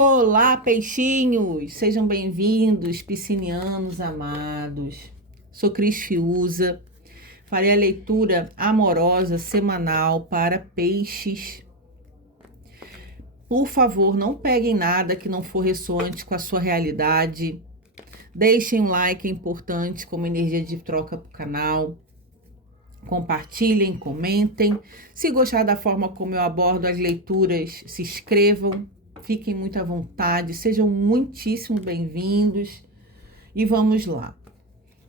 Olá, peixinhos! Sejam bem-vindos, piscinianos amados. Sou Cris Fiuza. Farei a leitura amorosa semanal para peixes. Por favor, não peguem nada que não for ressoante com a sua realidade. Deixem um like, é importante, como energia de troca para o canal. Compartilhem, comentem. Se gostar da forma como eu abordo as leituras, se inscrevam. Fiquem muito à vontade, sejam muitíssimo bem-vindos e vamos lá.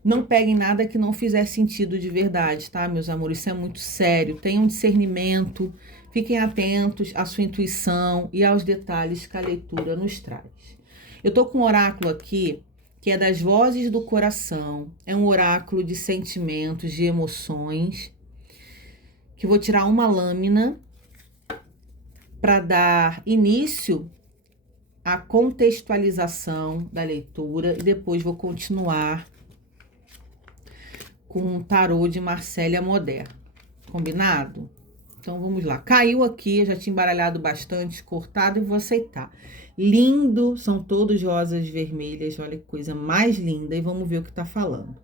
Não peguem nada que não fizer sentido de verdade, tá, meus amores? Isso é muito sério. Tenham discernimento, fiquem atentos à sua intuição e aos detalhes que a leitura nos traz. Eu tô com um oráculo aqui que é das vozes do coração. É um oráculo de sentimentos, de emoções, que eu vou tirar uma lâmina para dar início à contextualização da leitura e depois vou continuar com o tarô de Marcélia Moder. Combinado? Então vamos lá. Caiu aqui, eu já tinha embaralhado bastante, cortado e vou aceitar. Lindo, são todos rosas vermelhas, olha que coisa mais linda. E vamos ver o que tá falando.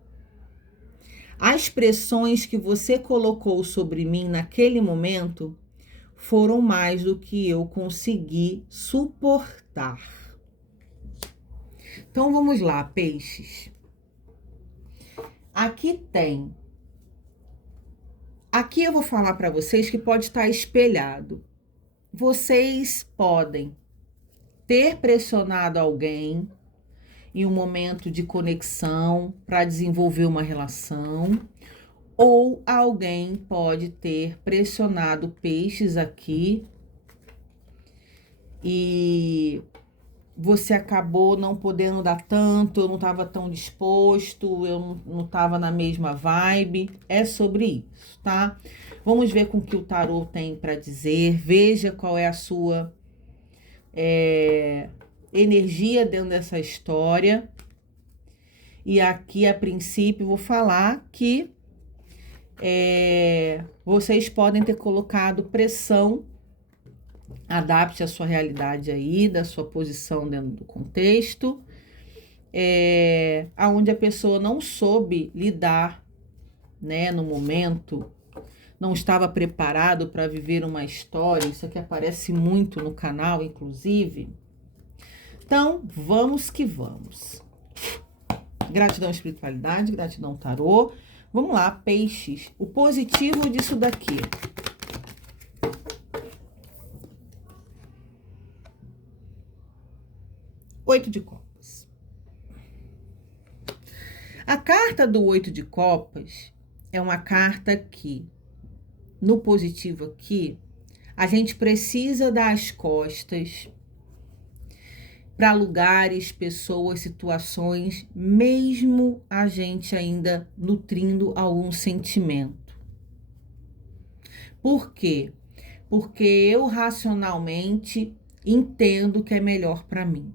As expressões que você colocou sobre mim naquele momento foram mais do que eu consegui suportar. Então vamos lá, peixes. Aqui eu vou falar para vocês que pode estar espelhado. Vocês podem ter pressionado alguém em um momento de conexão para desenvolver uma relação, ou alguém pode ter pressionado peixes aqui e você acabou não podendo dar tanto, eu não estava tão disposto, eu não estava na mesma vibe. É sobre isso, tá? Vamos ver com o que o tarô tem para dizer. Veja qual é a sua energia dentro dessa história. E aqui, a princípio, vou falar que vocês podem ter colocado pressão. Adapte a sua realidade aí, da sua posição dentro do contexto, aonde a pessoa não soube lidar, né, no momento, não estava preparado para viver uma história. Isso aqui aparece muito no canal, inclusive. Então, vamos que vamos. Gratidão espiritualidade, gratidão tarô. Vamos lá, peixes. O positivo disso daqui. Oito de copas. A carta do 8 de copas é uma carta que, no positivo aqui, a gente precisa dar as costas para lugares, pessoas, situações, mesmo a gente ainda nutrindo algum sentimento. Por quê? Porque eu racionalmente entendo que é melhor para mim.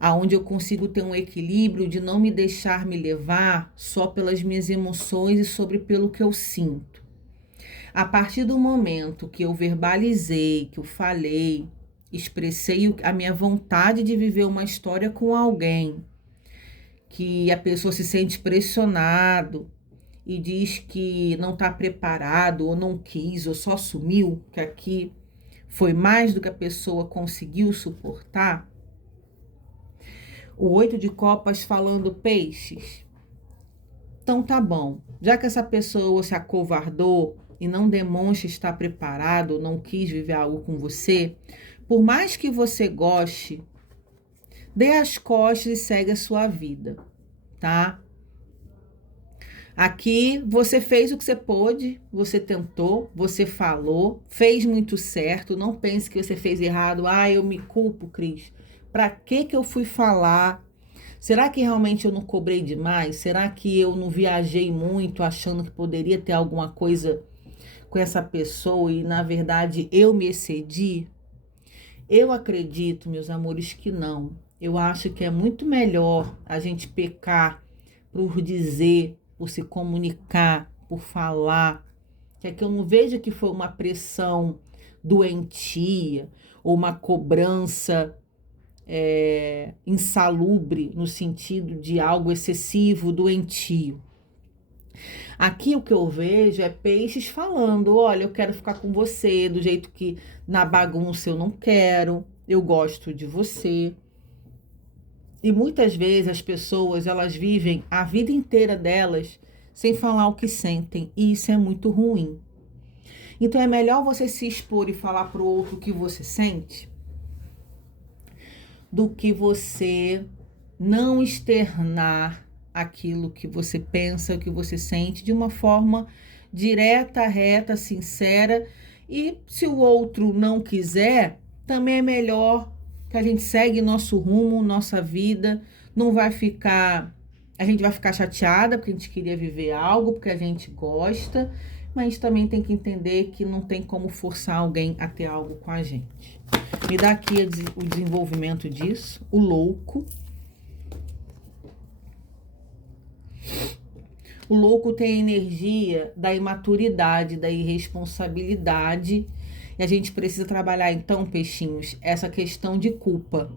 Aonde eu consigo ter um equilíbrio de não me deixar me levar só pelas minhas emoções e sobre pelo que eu sinto. A partir do momento que eu verbalizei, que eu falei, expressei a minha vontade de viver uma história com alguém, que a pessoa se sente pressionado e diz que não está preparado, ou não quis, ou só sumiu, que aqui foi mais do que a pessoa conseguiu suportar. O 8 de copas falando peixes. Então tá bom. Já que essa pessoa se acovardou e não demonstra estar preparado, não quis viver algo com você, por mais que você goste, dê as costas e segue a sua vida, tá? Aqui você fez o que você pôde, você tentou, você falou, fez muito certo. Não pense que você fez errado. Ah, eu me culpo, Cris. Para que eu fui falar? Será que realmente eu não cobrei demais? Será que eu não viajei muito achando que poderia ter alguma coisa com essa pessoa e na verdade eu me excedi? Eu acredito, meus amores, que não. Eu acho que é muito melhor a gente pecar por dizer, por se comunicar, por falar, que é que eu não vejo que foi uma pressão doentia, ou uma cobrança insalubre, no sentido de algo excessivo, doentio. Aqui o que eu vejo é peixes falando, olha, eu quero ficar com você do jeito que na bagunça eu não quero, eu gosto de você. E muitas vezes as pessoas, elas vivem a vida inteira delas sem falar o que sentem, e isso é muito ruim. Então é melhor você se expor e falar pro outro o que você sente, do que você não externar aquilo que você pensa, o que você sente, de uma forma direta, reta, sincera. E se o outro não quiser, também é melhor que a gente segue nosso rumo, nossa vida. Não vai ficar... A gente vai ficar chateada porque a gente queria viver algo, porque a gente gosta, mas também tem que entender que não tem como forçar alguém a ter algo com a gente. Me dá aqui o desenvolvimento disso, o louco. O louco tem a energia da imaturidade, da irresponsabilidade. E a gente precisa trabalhar, então, peixinhos, essa questão de culpa.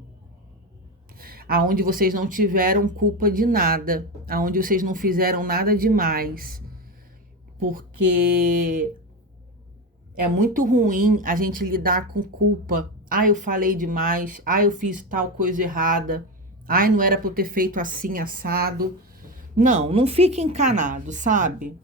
Aonde vocês não tiveram culpa de nada. Aonde vocês não fizeram nada demais. Porque é muito ruim a gente lidar com culpa. Ah, eu falei demais. Ah, eu fiz tal coisa errada. Ah, não era para eu ter feito assim, assado. Não fique encanado, sabe?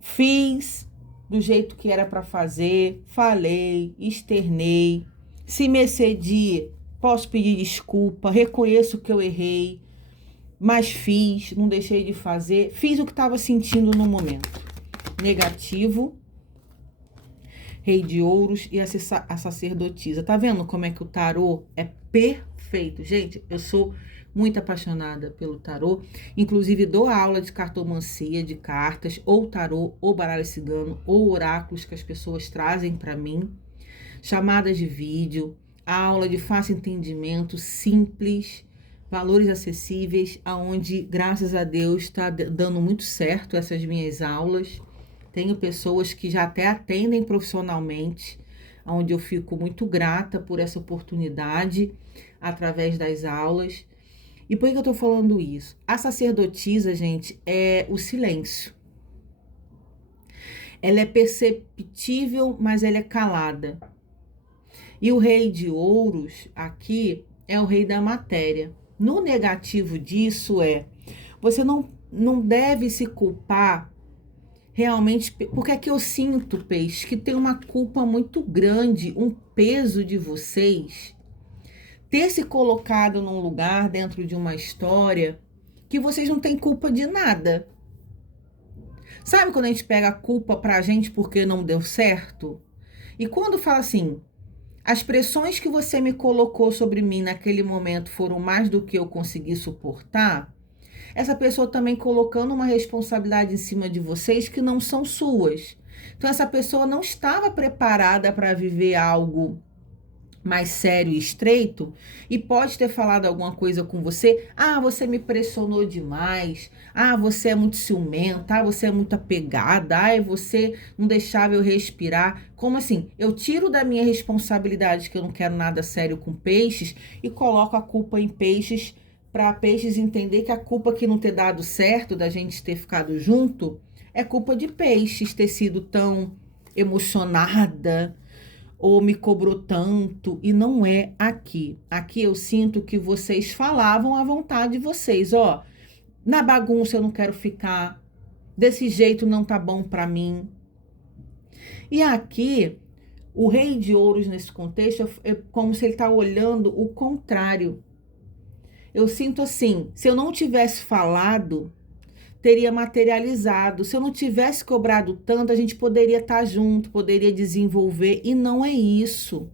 Fiz do jeito que era para fazer, falei, externei. Se me excedi, posso pedir desculpa, reconheço que eu errei, mas fiz, não deixei de fazer, fiz o que estava sentindo no momento. Negativo, Rei de Ouros e a sacerdotisa. Tá vendo como é que o tarô é perfeito? Gente, eu sou muito apaixonada pelo tarô. Inclusive, dou aula de cartomancia, de cartas, ou tarô, ou baralho cigano, ou oráculos que as pessoas trazem para mim. Chamadas de vídeo, aula de fácil entendimento, simples, valores acessíveis, aonde, graças a Deus, está dando muito certo essas minhas aulas. Tenho pessoas que já até atendem profissionalmente, onde eu fico muito grata por essa oportunidade através das aulas. E por que eu tô falando isso? A sacerdotisa, gente, é o silêncio. Ela é perceptível, mas ela é calada. E o Rei de Ouros aqui é o rei da matéria. No negativo disso você não deve se culpar realmente, porque aqui eu sinto, peixe, que tem uma culpa muito grande, um peso de vocês ter se colocado num lugar dentro de uma história que vocês não têm culpa de nada. Sabe quando a gente pega a culpa pra gente porque não deu certo? E quando fala assim, as pressões que você me colocou sobre mim naquele momento foram mais do que eu consegui suportar, essa pessoa também colocando uma responsabilidade em cima de vocês que não são suas. Então essa pessoa não estava preparada para viver algo mais sério e estreito, e pode ter falado alguma coisa com você. Ah, você me pressionou demais. Ah, você é muito ciumenta. Ah, você é muito apegada. Ah, você não deixava eu respirar. Como assim? Eu tiro da minha responsabilidade que eu não quero nada sério com peixes e coloco a culpa em peixes, para peixes entender que a culpa que não ter dado certo, da gente ter ficado junto, é culpa de peixes ter sido tão emocionada ou me cobrou tanto, e não é aqui. Aqui eu sinto que vocês falavam à vontade de vocês, ó, na bagunça eu não quero ficar, desse jeito não tá bom pra mim. E aqui, o Rei de Ouros nesse contexto é como se ele tá olhando o contrário. Eu sinto assim, se eu não tivesse falado, teria materializado. Se eu não tivesse cobrado tanto, a gente poderia estar junto, poderia desenvolver, e não é isso.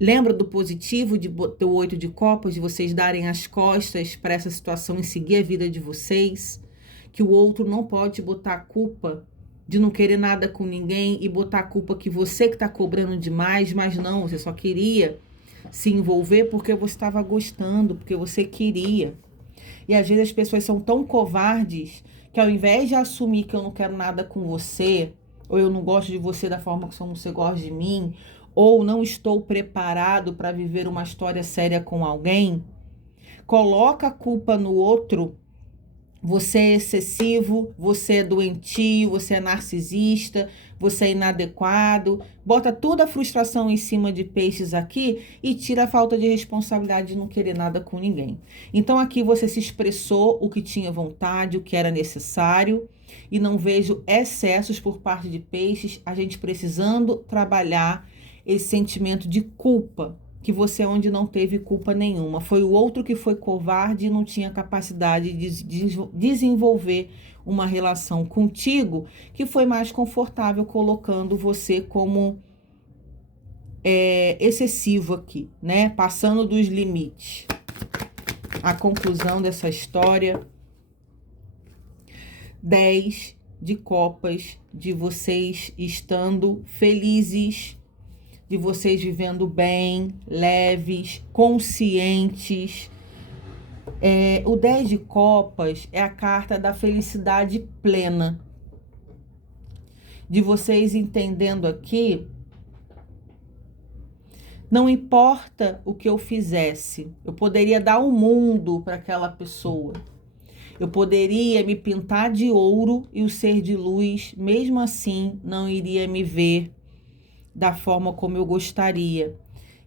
Lembra do positivo do 8 de copas, de vocês darem as costas para essa situação e seguir a vida de vocês? Que o outro não pode botar a culpa de não querer nada com ninguém e botar a culpa que você que está cobrando demais, mas não, você só queria se envolver porque você estava gostando, porque você queria. E às vezes as pessoas são tão covardes que ao invés de assumir que eu não quero nada com você, ou eu não gosto de você da forma que você gosta de mim, ou não estou preparado para viver uma história séria com alguém, coloca a culpa no outro. Você é excessivo, você é doentio, você é narcisista, você é inadequado. Bota toda a frustração em cima de peixes aqui e tira a falta de responsabilidade de não querer nada com ninguém. Então aqui você se expressou o que tinha vontade, o que era necessário, e não vejo excessos por parte de peixes, a gente precisando trabalhar esse sentimento de culpa, que você onde não teve culpa nenhuma. Foi o outro que foi covarde e não tinha capacidade de desenvolver uma relação contigo que foi mais confortável, colocando você como excessivo aqui, né? Passando dos limites. A conclusão dessa história: 10 de copas, de vocês estando felizes, de vocês vivendo bem, leves, conscientes. O 10 de copas é a carta da felicidade plena. De vocês entendendo aqui, não importa o que eu fizesse, eu poderia dar o mundo para aquela pessoa. Eu poderia me pintar de ouro e o ser de luz, mesmo assim, não iria me ver da forma como eu gostaria.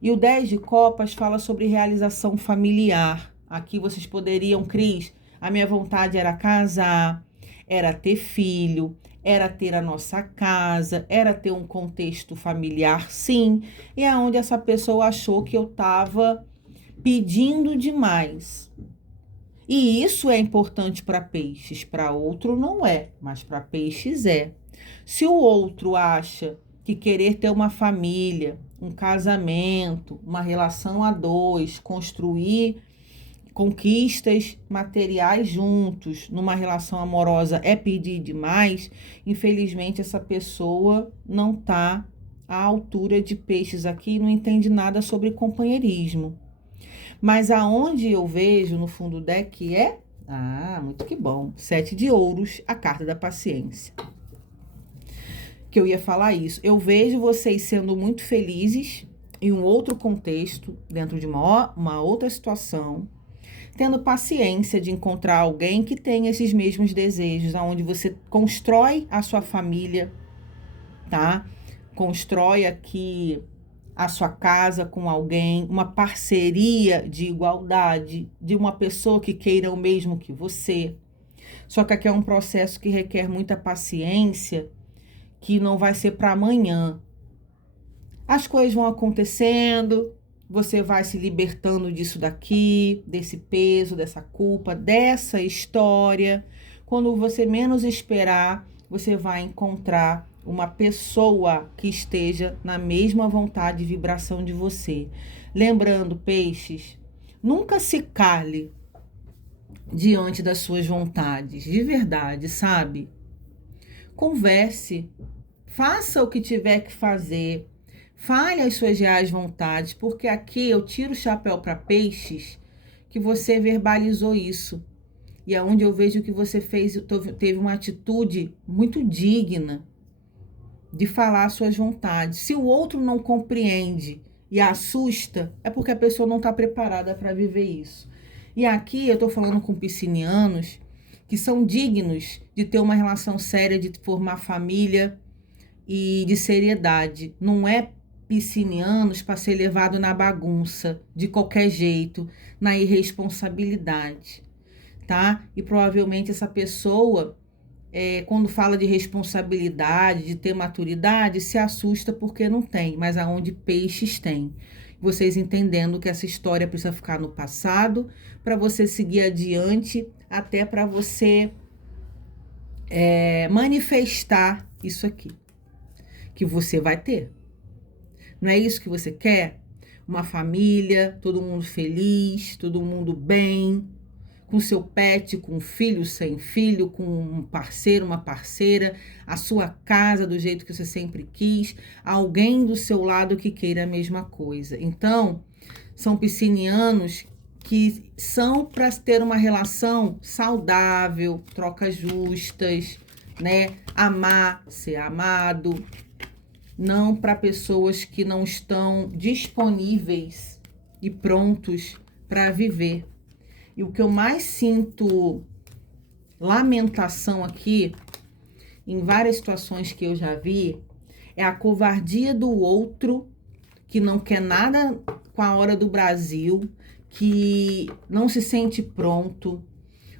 E o 10 de copas fala sobre realização familiar. Aqui vocês poderiam, Cris, a minha vontade era casar, era ter filho, era ter a nossa casa, era ter um contexto familiar, sim. E é onde essa pessoa achou que eu estava pedindo demais. E isso é importante para peixes, para outro não é, mas para peixes é. Se o outro acha que querer ter uma família, um casamento, uma relação a dois, construir conquistas materiais juntos, numa relação amorosa é pedir demais, infelizmente essa pessoa não está à altura de peixes aqui e não entende nada sobre companheirismo. Mas aonde eu vejo no fundo do deck muito que bom, 7 de ouros, a carta da paciência. Que eu ia falar isso. Eu vejo vocês sendo muito felizes em um outro contexto, dentro de uma outra situação, tendo paciência de encontrar alguém que tenha esses mesmos desejos, aonde você constrói a sua família, tá? Constrói aqui a sua casa com alguém, uma parceria de igualdade, de uma pessoa que queira o mesmo que você. Só que aqui é um processo que requer muita paciência, que não vai ser para amanhã. As coisas vão acontecendo, você vai se libertando disso daqui, desse peso, dessa culpa, dessa história. Quando você menos esperar, você vai encontrar uma pessoa que esteja na mesma vontade e vibração de você. Lembrando, peixes, nunca se cale diante das suas vontades, de verdade, sabe? Converse, faça o que tiver que fazer, fale as suas reais vontades, porque aqui eu tiro o chapéu para peixes que você verbalizou isso. E é onde eu vejo que você teve uma atitude muito digna de falar as suas vontades. Se o outro não compreende e assusta, é porque a pessoa não está preparada para viver isso. E aqui eu estou falando com piscinianos que são dignos de ter uma relação séria, de formar família e de seriedade. Não é piscinianos para ser levado na bagunça, de qualquer jeito, na irresponsabilidade, tá? E provavelmente essa pessoa, quando fala de responsabilidade, de ter maturidade, se assusta porque não tem, mas aonde peixes tem. Vocês entendendo que essa história precisa ficar no passado, para você seguir adiante, até para você manifestar isso aqui, que você vai ter. Não é isso que você quer? Uma família, todo mundo feliz, todo mundo bem, com seu pet, com filho, sem filho, com um parceiro, uma parceira, a sua casa do jeito que você sempre quis, alguém do seu lado que queira a mesma coisa. Então, são piscinianos que são para ter uma relação saudável, trocas justas, né? Amar, ser amado. não para pessoas que não estão disponíveis e prontos para viver. E o que eu mais sinto lamentação aqui, em várias situações que eu já vi, é a covardia do outro que não quer nada com a hora do Brasil, que não se sente pronto,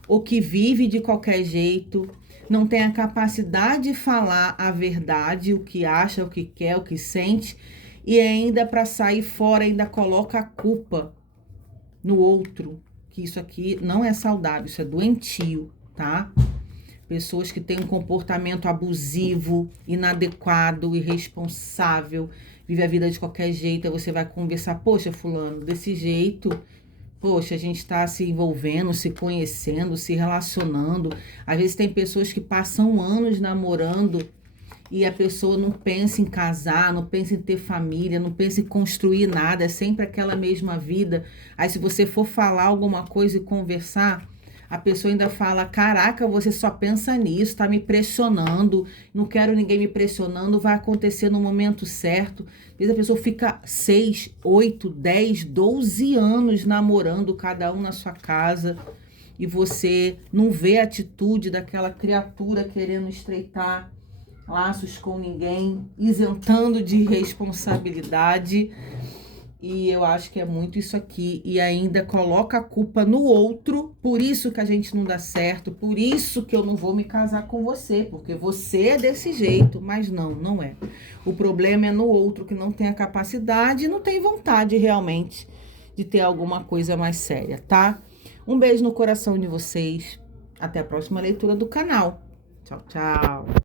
ou que vive de qualquer jeito, não tem a capacidade de falar a verdade, o que acha, o que quer, o que sente, e ainda para sair fora ainda coloca a culpa no outro, que isso aqui não é saudável, isso é doentio, tá? Pessoas que têm um comportamento abusivo, inadequado, irresponsável, vive a vida de qualquer jeito, aí você vai conversar, poxa, fulano, desse jeito, poxa, a gente tá se envolvendo, se conhecendo, se relacionando. Às vezes tem pessoas que passam anos namorando e a pessoa não pensa em casar, não pensa em ter família, não pensa em construir nada, é sempre aquela mesma vida. Aí se você for falar alguma coisa e conversar, a pessoa ainda fala, caraca, você só pensa nisso, tá me pressionando, não quero ninguém me pressionando, vai acontecer no momento certo. Às vezes a pessoa fica 6, 8, 10, 12 anos namorando, cada um na sua casa, e você não vê a atitude daquela criatura querendo estreitar laços com ninguém, isentando de responsabilidade. E eu acho que é muito isso aqui. E ainda coloca a culpa no outro. Por isso que a gente não dá certo. Por isso que eu não vou me casar com você. Porque você é desse jeito. Mas não, não é. O problema é no outro que não tem a capacidade e não tem vontade realmente de ter alguma coisa mais séria, tá? Um beijo no coração de vocês. Até a próxima leitura do canal. Tchau, tchau.